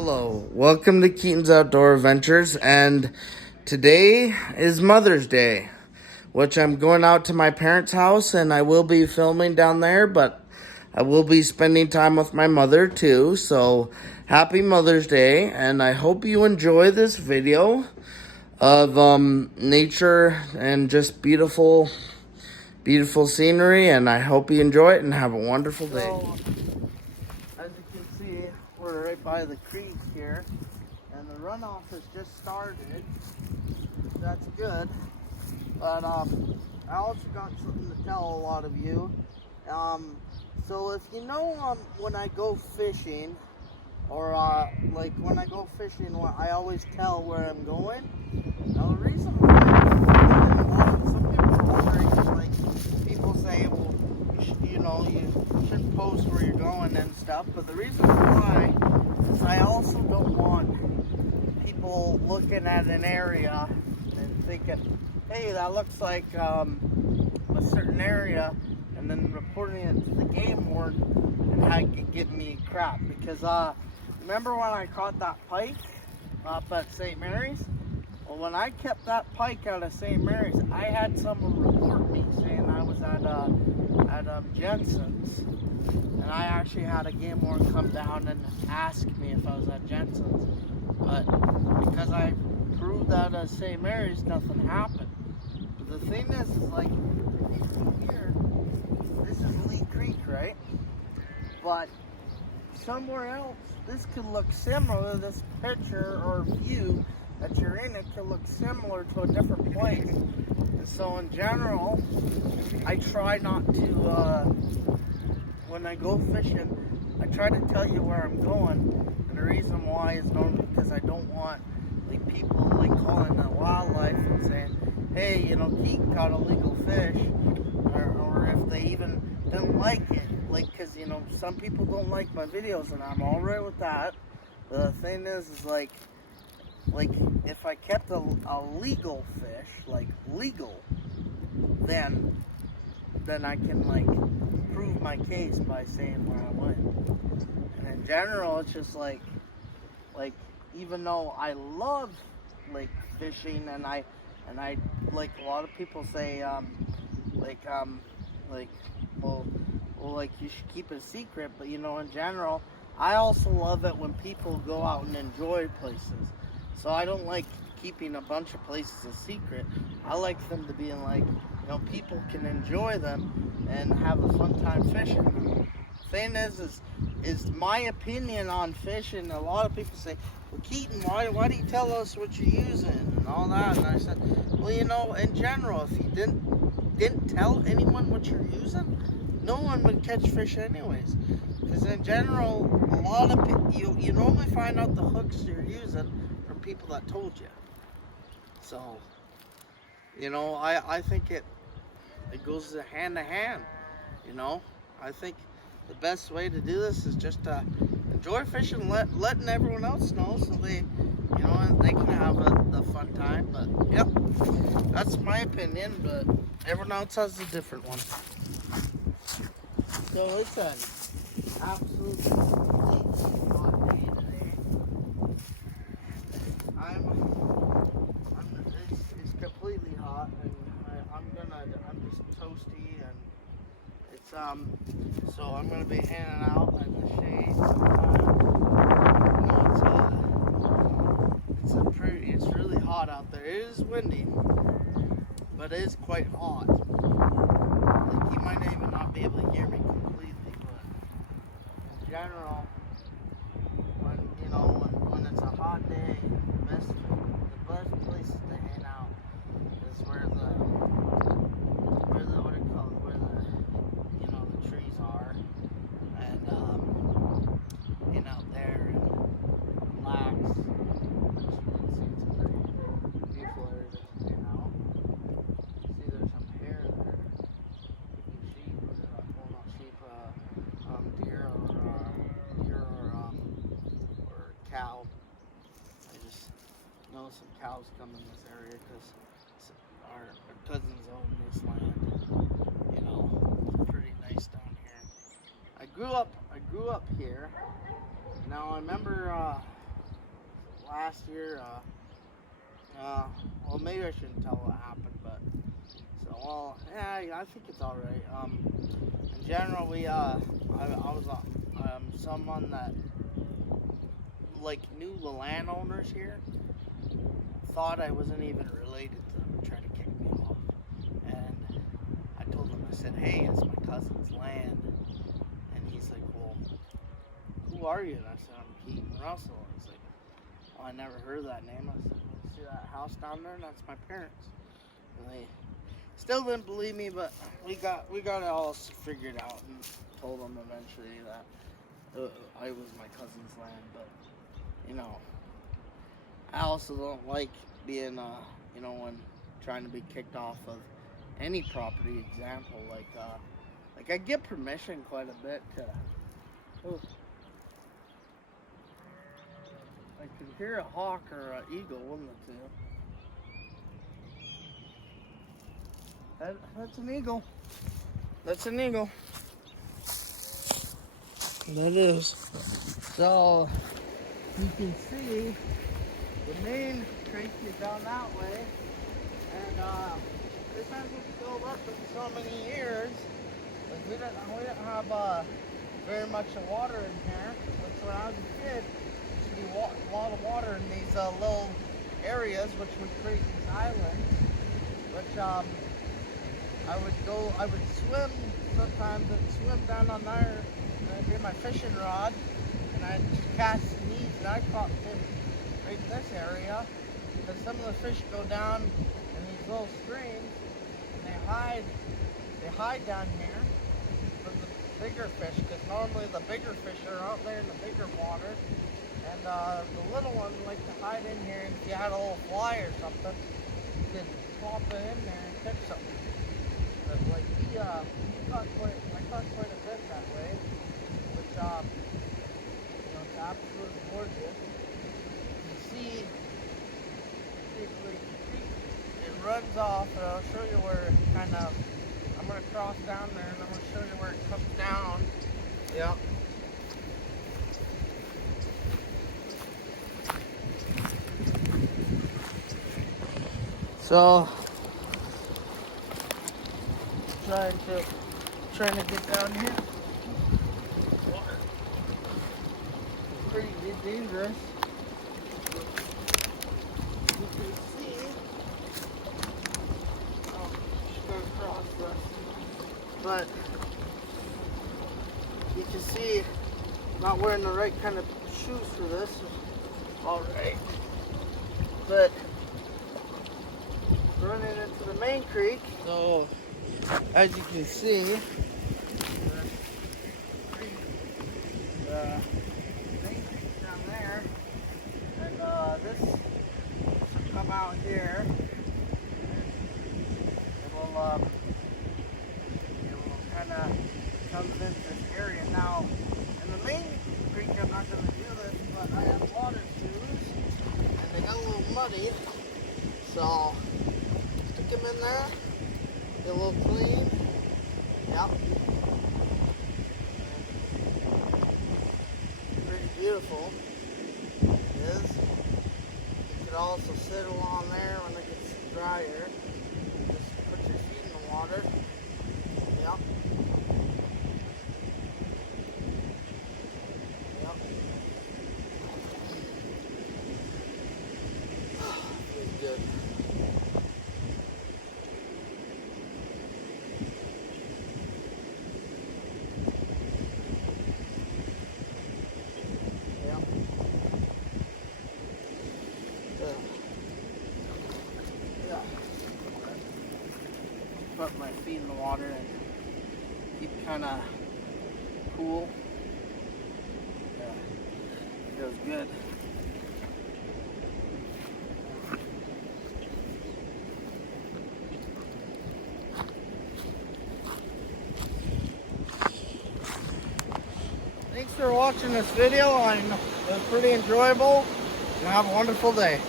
Hello, welcome to Keaton's Outdoor Adventures, and today is Mother's Day, which I'm going out to my parents' house and I will be filming down there, but I will be spending time with my mother too. So happy Mother's Day, and I hope you enjoy this video of nature and just beautiful scenery, and I hope you enjoy it and have a wonderful day. So, as you can see, we're right by the creek here, and the runoff has just started. That's good. But I also got something to tell a lot of you. So if you know, when I go fishing, or like when I go fishing, I always tell where I'm going. Now the reason why, some people are wondering, like, people say, well, you shouldn't post where you're going and stuff, but the reason why is I also don't want people looking at an area and thinking, hey, that looks like a certain area, and then reporting it to the game warden and give me crap. Because remember when I caught that pike up at St. Mary's? Well, when I kept that pike out of St. Mary's, I had someone report me saying I was at Jensen's, and I actually had a game warden come down and ask me if I was at Jensen's, but because I proved that at St. Mary's, nothing happened. But the thing is like, you see here, this is Lee Creek, right? But somewhere else, this could look similar. This picture or view that you're in, it could look similar to a different place. And so in general, I try not to, when I go fishing, I try to tell you where I'm going. And the reason why is normally because I don't want like people like calling the wildlife and saying, hey, Keaton caught illegal fish, or if they even didn't like it, like, because some people don't like my videos, and I'm all right with that. The thing is like if I kept a legal fish, like legal, then I can like prove my case by saying where I went. And in general, it's just like even though I love like fishing, and I like, a lot of people say well, like, you should keep it a secret, but in general, I also love it when people go out and enjoy places. So I don't like keeping a bunch of places a secret. I like them to be in, like, people can enjoy them and have a fun time fishing. Thing is my opinion on fishing. A lot of people say, well, Keaton, why do you tell us what you're using and all that? And I said, well, in general, if you didn't tell anyone what you're using, no one would catch fish anyways. Because in general, a lot of you normally find out the hooks you're using from people that told you. So, I think it goes hand to hand. I think the best way to do this is just to enjoy fishing, letting everyone else know, so they can have the fun time. But yep, that's my opinion, but everyone else has a different one. So it's an absolutely hot day today. It's completely hot, and I'm just toasty, and it's so I'm gonna be hanging out in the shade. It's really hot out there. It is windy, but it is quite hot. Like, you might even not be able to hear me completely, but in general, when it's a hot day, the best places to hang out is where the the trees are, and hang out there and relax. As you can see, it's a pretty beautiful area to hang out. See, there's some hair there. Sheep, well, not sheep, deer or cow. I just know some cows come in this area because our cousins own this land. It's pretty nice down here. I grew up here. Now I remember last year. Well, maybe I shouldn't tell what happened, but so yeah, I think it's all right. In general, I was someone that like knew the landowners here, thought I wasn't even related to them, and tried to kick me off. And I told him, I said, hey, it's my cousin's land. And he's like, well, who are you? And I said, I'm Keaton Russell. And he's like, oh, I never heard that name. I said, well, see that house down there? And that's my parents. And they still didn't believe me, but we got it all figured out and told them eventually that I was my cousin's land. But, you know, I also don't like being, when trying to be kicked off of any property. Example, like I get permission quite a bit to. Oh, I could hear a hawk or an eagle, wouldn't it, too? That's an eagle. That's an eagle. That is. So you can see the main creek is down that way, and this hasn't filled up in so many years. Like we didn't have very much of water in here. Which when I was a kid, used to be a lot of water in these little areas, which would create these islands. Which I would swim sometimes. I'd swim down on there, and I'd get my fishing rod, and I'd cast needs, and I caught fish right in this area. Because some of the fish go down in these little streams, and they hide down here from the bigger fish. Because normally the bigger fish are out there in the bigger water, and the little ones like to hide in here. And if you had a little fly or something, you could pop it in there and catch something. But like I caught quite a bit that way, which it's absolutely gorgeous. You see, it runs off, and I'll show you where it I'm going to cross down there, and I'm going to show you where it comes down. Yep. So, trying to get down here. Water. Pretty dangerous. You can see. Oh, just going across this. But you can see I'm not wearing the right kind of shoes for this. Alright. But running into the main creek. So as you can see, the main creek's down there, and this will come out here, and it will kind of comes into this area. Now, in the main creek, I'm not going to do this, but I have water shoes, and they got a little muddy, so stick them in there. Get a little clean. Yep. Pretty beautiful. It is. You could also sit along there when it gets drier. Just put your feet in the water. Yep. Yep. Pretty good. Put my feet in the water and keep kind of cool. Yeah, it feels good. Thanks for watching this video. It was pretty enjoyable, and have a wonderful day.